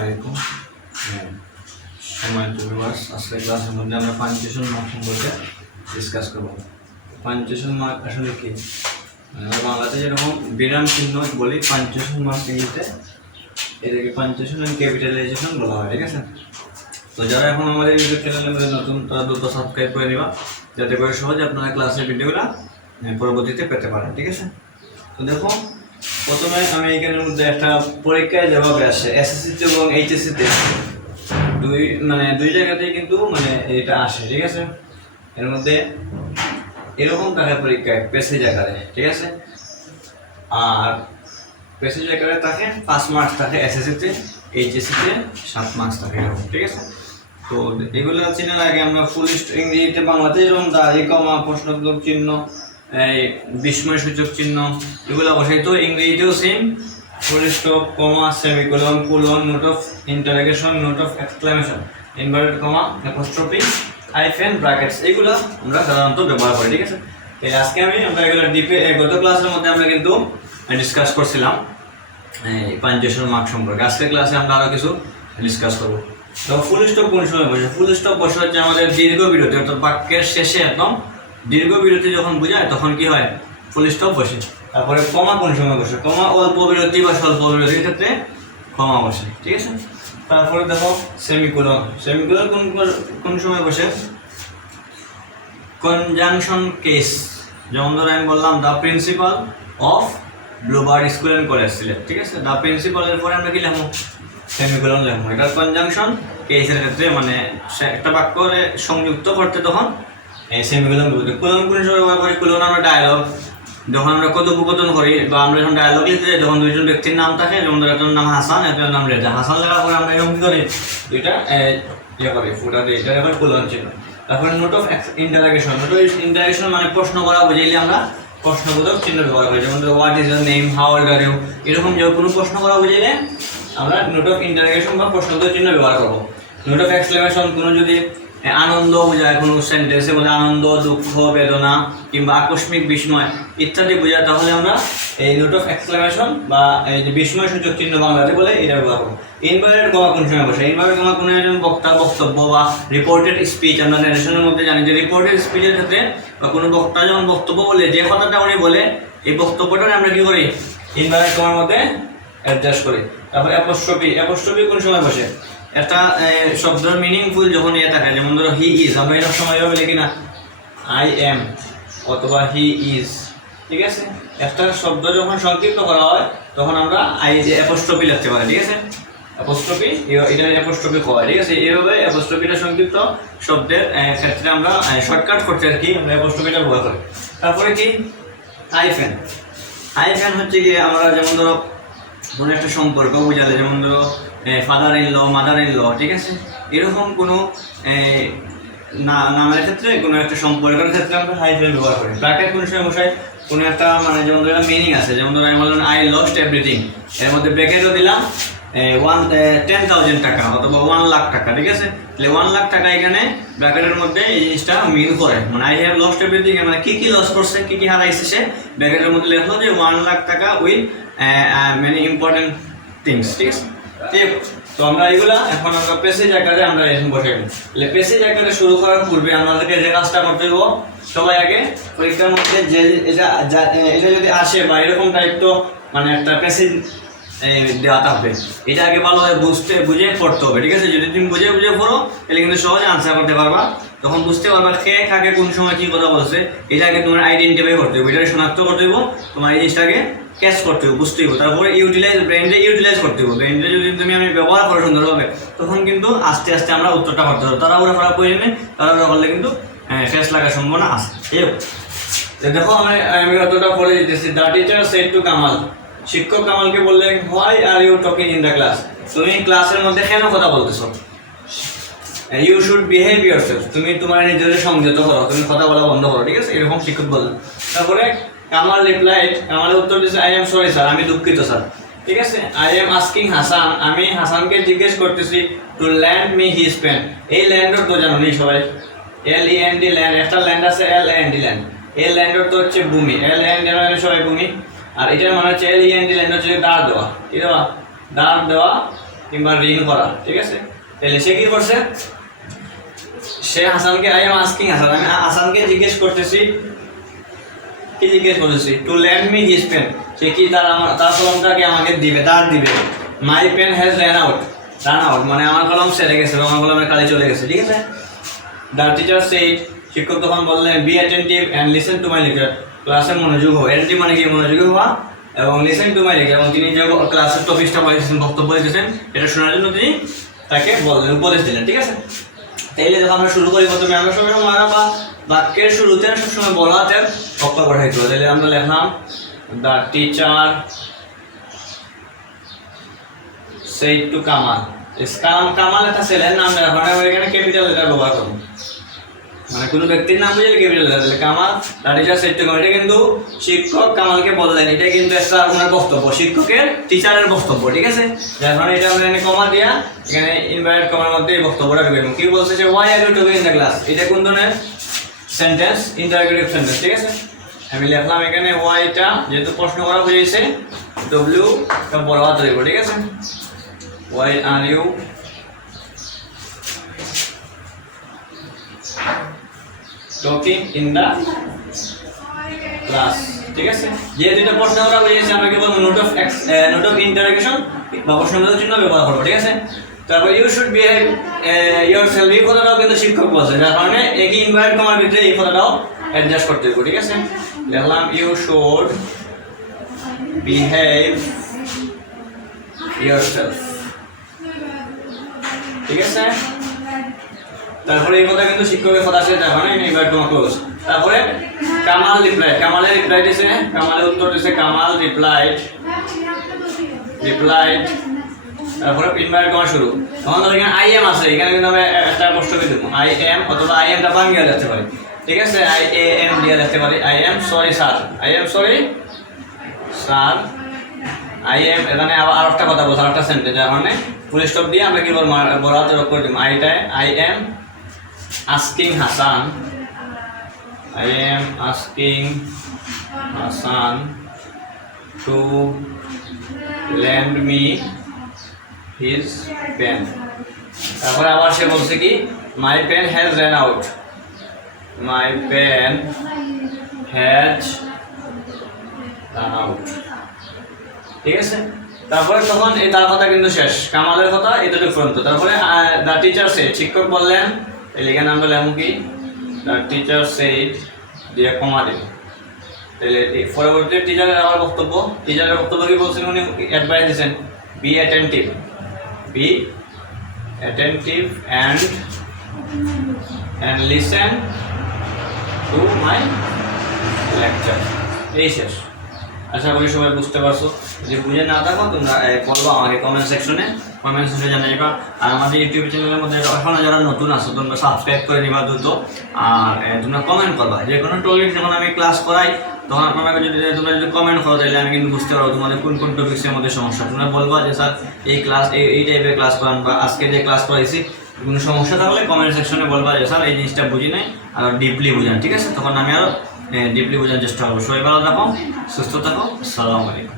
আলাইকুম। হ্যাঁ, mark discuss আসলে কি? মানে বাংলাতে যেরকম বিরাম বলি মার্ক বলা হয় ঠিক আছে? তো যারা এখন আমাদের নতুন তারা দ্রুত সাবস্ক্রাইব করে নিবা। যাতে করে সহজে আপনারা ক্লাসের ভিডিওগুলো পরবর্তীতে পেতে পারেন, ঠিক আছে? তো দেখো, প্রথমে আমি এখানের মধ্যে একটা পরীক্ষায় জবাবে আসে এসএসসিতে এবং এইচএসসিতে দুই মানে দুই জায়গাতেই কিন্তু মানে এটা আসে, ঠিক আছে? এর মধ্যে এরকম থাকে পরীক্ষায় পেসেজ আকারে, ঠিক আছে? আর পেসেজ আকারে থাকে পাঁচ মার্কস থাকে এসএসসিতে এইচএসসিতে সাত মার্কস থাকে এরকম, ঠিক আছে? তো এগুলো চেনার আগে আমরা ফুল ইংরেজিতে, বাংলাতে যেরকম দাঁড়ি কমা প্রশ্নবোধক চিহ্ন বিস্ময় সূচক চিহ্ন, এগুলো বসাই তো, ইংরেজিতেও same full stop comma semicolon colon note of interrogation note of exclamation inverted comma apostrophe hyphen brackets এগুলো আমরা সাধারণত ব্যবহার করি, ঠিক আছে? এই আজকে আমি আমরা এগুলো ডিপে গত ক্লাসের মধ্যে আমরা কিন্তু ডিসকাস করছিলাম, এই পাঞ্চেশন মার্ক সম্পর্কে। আজকের ক্লাসে আমরা আরও কিছু ডিসকাস করব। তো ফুল স্টপ কোন সময় বসে? ফুল স্টপ বসে হচ্ছে আমাদের দীর্ঘ বিরতি, অর্থাৎ বাক্যের শেষে একদম দীর্ঘ বিরতি যখন বোঝায়, তখন কি হয়? ফুল স্টপ বসে। তারপরে কমা কোন সময় বসে? কমা অল্প বিরতি বা স্বল্প বিরতির ক্ষেত্রে কমা বসে, ঠিক আছে? তারপরে দেখো সেমিকোলন সেমিকোলন কোন কোন সময় বসে? কনজাংশন কেস যেমন ধরো আমি বললাম the principal of Bluebird school and college Sylhet ঠিক আছে? দ্য প্রিন্সিপালের পরে আমরা কি লেখো সেমিকোলন লেখো এটা কনজাংশন কেসের ক্ষেত্রে মানে একটা বাক্যরে সংযুক্ত করতে তখন সেমিকোলন ব্যবহৃত কোলন কোন ব্যবহার করি কোলন আমরা ডায়লগ যখন আমরা কথোপকথন করি, বা আমরা যখন ডায়লগ লিখতে যাই, তখন দুইজন ব্যক্তির নাম থাকে, যেমন ধরো একজনের নাম হাসান, একজনের নাম রেজা। হাসান লেখার পরে আমরা এরকম কী করি? দুইটা ইয়ে করি, ফুটা দিই এটা এবার কোলন ছিল। তারপরে note of interrogation note of interrogation মানে প্রশ্ন করা বুঝাইলে আমরা প্রশ্নবোধক চিহ্ন ব্যবহার করি। যেমন ধরো what is your name how old are you এরকম যে কোনো প্রশ্ন করা বুঝাইলে আমরা নোট অফ ইন্টারাগেশন বা প্রশ্নবোধক চিহ্ন ব্যবহার করব। নোট অফ এক্সক্লেমেশন কোনো যদি আনন্দ বোঝায় কোনো সেন্টেন্সে বলে আনন্দ, দুঃখ, বেদনা কিংবা আকস্মিক বিস্ময় ইত্যাদি বোঝায়, তাহলে আমরা এই নোট অফ এক্সক্লেমেশন বা এই যে বিস্ময় সূচক চিহ্ন বাংলাতে বলে এটা ব্যবহার করব। ইনভার্টেড কমা কোন সময় বসে। ইনভার্টেড কমা কোনো একজন বক্তার বক্তব্য বা রিপোর্টেড স্পিচ আমরা ন্যারেশনের মধ্যে জানি যে রিপোর্টেড স্পিচের ক্ষেত্রে বা কোনো বক্তা যখন বক্তব্য বলে, যে কথাটা উনি বলে, এই বক্তব্যটা আমরা কি করি? ইনভার্টেড কমার মধ্যে অ্যাডজাস্ট করি। তারপরে অ্যাপোস্ট্রফি অ্যাপোস্ট্রফি কোন সময় বসে? একটা এ, শব্দের মিনিংফুল যখন ইয়ে থাকে যেমন ধরো হি ইজ আমরা এরকম সময় এভাবে লিখি না আই এম অথবা হি ইজ ঠিক আছে? একটা শব্দ যখন সংক্ষিপ্ত করা হয় তখন আমরা আই অ্যাপোস্ট্রফি লিখতে পারি ঠিক আছে? অ্যাপোস্ট্রফি এটা অ্যাপোস্ট্রফি কয় ঠিক আছে? এইভাবে অ্যাপোস্ট্রফিটা সংক্ষিপ্ত শব্দের ক্ষেত্রে আমরা শর্টকাট করতে আর কি আমরা অ্যাপোস্ট্রফিটা ব্যবহার করি। তারপরে কি? আইফেন আইফেন হচ্ছে কি আমরা যেমন ধরো কোনো একটা সম্পর্ক বোঝালে, যেমন ধরো father in law mother in law ঠিক আছে? এরকম কোনো না, নামের ক্ষেত্রে, কোনো একটা সম্পর্কের ক্ষেত্রে আমরা হাইফেন ব্যবহার করি। ব্র্যাকেট কোনো সময় বসাই কোনো একটা মানে যেমন ধরো মিনিং আছে, যেমন ধরো, আমি বললাম আই লস্ট এভরিথিং এর মধ্যে ব্র্যাকেটও দিলাম ওয়ান টেন থাউজেন্ড টাকা, অথবা ওয়ান লাখ টাকা, ঠিক আছে? তাহলে ওয়ান লাখ টাকা এখানে ব্র্যাকেটের মধ্যে এই জিনিসটা মিন করে। মানে আই হ্যাভ লস্ট এভরিথিং মানে কী কী লস করছে, কী কী হারাইছে সে ব্র্যাকেটের মধ্যে লেখলো যে ওয়ান লাখ টাকা উইথ মেনি ইম্পর্টেন্ট থিংস ঠিক আছে? ঠিক তো আমরা এগুলা এখন আমরা পেসেজ আকারে আমরা এখন বসে তাহলে পেসেজ আকারে শুরু করার পূর্বে আমাদেরকে যে কাজটা করতে হইব সবাই আগে পরীক্ষার মধ্যে যে এটা এটা যদি আসে বা এরকম টাইপ তো মানে একটা পেসেজ দেওয়া থাকবে। এটা আগে ভালোভাবে বুঝতে, বুঝে পড়তে হবে, ঠিক আছে? যদি তুমি বুঝে বুঝে পড়ো, তাহলে কিন্তু সহজে আনসার করতে পারবা। তখন বুঝতে পারবা কে কাকে কোন সময় কি কথা বলছে। এটা আগে তোমার আইডেন্টিফাই করতে হবে, এটাকে শনাক্ত করতে হবে, তোমার এই জিনিসটাকে ক্যাচ করতে হবে, বুঝতে হবে। তারপরে ইউটিলাইজ ব্রেনটা ইউটিলাইজ করতে হবে। ব্রেনটা যদি তুমি আমি ব্যবহার করো সুন্দরভাবে, তখন কিন্তু আস্তে আস্তে আমরা উত্তরটা করতে পারব। তারা ওরা করার প্রয়োজনে তারা ওরা করলে কিন্তু ফেস লাগার সম্ভাবনা আছে। দেখো, আমি আমি অতটা পড়ে দিতেছি the teacher said to Kamal শিক্ষক কামালকে বললেন why are you talking in the class তুমি ক্লাসের মধ্যে কেন কথা বলতেছো? You should behave yourself তুমি তোমার নিজেদের সংযত করো, তুমি কথা বলা বন্ধ করো, ঠিক আছে? এরকম শিক্ষক বললেন। তারপরে কামাল রিপ্লাই কামালের উত্তর দিচ্ছে আই এম সরি স্যার আমি দুঃখিত স্যার ঠিক আছে? আই এম আস্কিং হাসান আমি হাসানকে জিজ্ঞেস করতেছি to lend me his pen এই ল্যান্ডের তো জানো নি সবাই। L E N D lend একটা ল্যান্ড আছে L N D land L land তো হচ্ছে ভূমি। এল এন মানে সবাই ভূমি। আর এটার মানে হচ্ছে এল ইএনডি ল্যান্ড হচ্ছে দাঁড় দেওয়া কি দেওয়া দাঁড় দেওয়া কিংবা ঋণ করা, ঠিক আছে? তাহলে সে কি করছে? সে হাসানকে, আই এম আস্কিং হাসান, আমি হাসানকে জিজ্ঞেস করতেছি। কি জিজ্ঞেস করতেছি? To lend me his pen সে কি তার আমার, তার কলমটাকে আমাকে দিবে তার দিবে? My pen has ran out run out মানে আমার কলম সেরে গেছে আমার কলমের কালি চলে গেছে, ঠিক আছে? দ্য টিচার সেই শিক্ষক তখন বললেন be attentive and listen to my lecture ক্লাসে মনোযোগ হও অ্যাটেন্টিভ মানে কি? মনোযোগী হওয়া এবং লিসেন টু মাই এবং তিনি যে ক্লাসের টপিকটা বলেছেন, বক্তব্য দিয়েছেন এটা শোনার জন্য তিনি তাকে উপদেশ দিলেন, ঠিক আছে? তাইলে যখন আমরা শুরু করি প্রথমে। আমরা সবসময় মারা বা বাক্যের শুরুতে সবসময় অক্ষর পাঠাইতে হবে। তাহলে আমরা লিখলাম the teacher said to Kamal Kamal একটা ছেলের নাম এখন আমরা এখানে ক্যাপিটাল লেটার ব্যবহার করব। মানে কোনো ব্যক্তির নাম বুঝলে লেটার তাহলে কামাল দ্য টিচার টু এটা কিন্তু শিক্ষক কামালকে বললেন। এটা কিন্তু একটা আপনার বক্তব্য, শিক্ষকের টিচারের বক্তব্য, ঠিক আছে? যার কারণে এটা আমরা এখানে কমা দিয়া এখানে ইনভাইট কমার মধ্যে এই বক্তব্যটা ঢুকে কি বলছে যে why are you talking in the class এটা কোন ধরনের সেন্টেন্স ইন্টারোগেটিভ সেন্টেন্স ঠিক আছে? আমি লিখলাম এখানে ওয়াইটা যেহেতু প্রশ্ন করা বুঝিয়েছে ডব্লিউ টা বড় হাত ধরব ঠিক আছে? Why are you talking in the class ঠিক আছে? যেহেতু এটা প্রশ্ন করা বুঝিয়েছে আমরা কি বলব? Note of note of interrogation বা প্রশ্নবোধকের জন্য ব্যবহার করব, ঠিক আছে? তারপর you should behave yourself এই কথাটাও কিন্তু শিক্ষক বলছে, যার কারণে একই ইনভাইট কমার ভিতরে এই কথাটাও অ্যাডজাস্ট করতে হবে, ঠিক আছে? লিখলাম you should behave yourself ঠিক আছে? তারপরে এই কথা কিন্তু শিক্ষকের কথা যার কারণে ইনভাইট কমা ক্লোজ তারপরে কামাল রিপ্লাই কামালের রিপ্লাই দিছে, কামালের উত্তর দিছে, কামাল রিপ্লাইড রিপ্লাইড তারপরে ইনভাইট করা শুরু। তখন ধর এখানে আই এম আছে, এখানে কিন্তু আমি একটা করে দেবো। আই এম অথবা আই এমটা বাংলা লিখতে পারি। ঠিক আছে? আই এ এম দিয়ে লিখতে পারি। I am sorry sir I am sorry sir I am এখানে আবার আর একটা কথা বলছে আর একটা সেন্টেন্স যার মানে ফুল স্টপ দিয়ে আমরা কি বলব? রক করে দিব। আইটায় I am asking Hasan I am asking Hasan to lend me his pen তারপরে আবার সে বলছে কি my pen has ran out my pen has run out ঠিক আছে? তারপরে তখন এই তার কথা কিন্তু শেষ। কামালের কথা এতটুকু পর্যন্ত। তারপরে দ্য টিচার সেট শিক্ষক বললেন তাহলে এখানে আমরা লেখো কি? টিচার সেট দিয়ে কমা দেব তাহলে পরবর্তী টিচারের আবার বক্তব্য। টিচারের বক্তব্য কি বলছেন উনি? অ্যাডভাইস দিচ্ছেন। Be attentive be attentive and and listen to my lecture এই শেষ। আশা করি সবাই বুঝতে পারছ। যদি বুঝে না থাকো, তোমরা বলব আমাকে কমেন্ট সেকশনে কমেন্ট সেকশনে জানাইবা। আর আমাদের ইউটিউব চ্যানেলের মধ্যে এখনও যারা নতুন আছো, তোমরা সাবস্ক্রাইব করে নিবা দ্রুত। আর তোমরা কমেন্ট করবা। যে কোনো টপিক যখন আমি ক্লাস করাই, তখন আপনারা যদি, তোমরা যদি কমেন্ট করো, তাহলে আমি কিন্তু বুঝতে পারব তোমাদের কোন কোন টপিক্সের মধ্যে সমস্যা। তোমরা বলবা যে, স্যার, এই ক্লাস এই টাইপের ক্লাস করান বা আজকে যে ক্লাস করাইছি, কোনো সমস্যা থাকলে কমেন্ট সেকশনে বলবা যে, স্যার, এই জিনিসটা বুঝি নাই আর ডিপলি বুঝান। ঠিক আছে? তখন আমি আরও ডিপলি বোঝার চেষ্টা করব। সবাই ভালো থাকো, সুস্থ থাকো। আসসালামু আলাইকুম।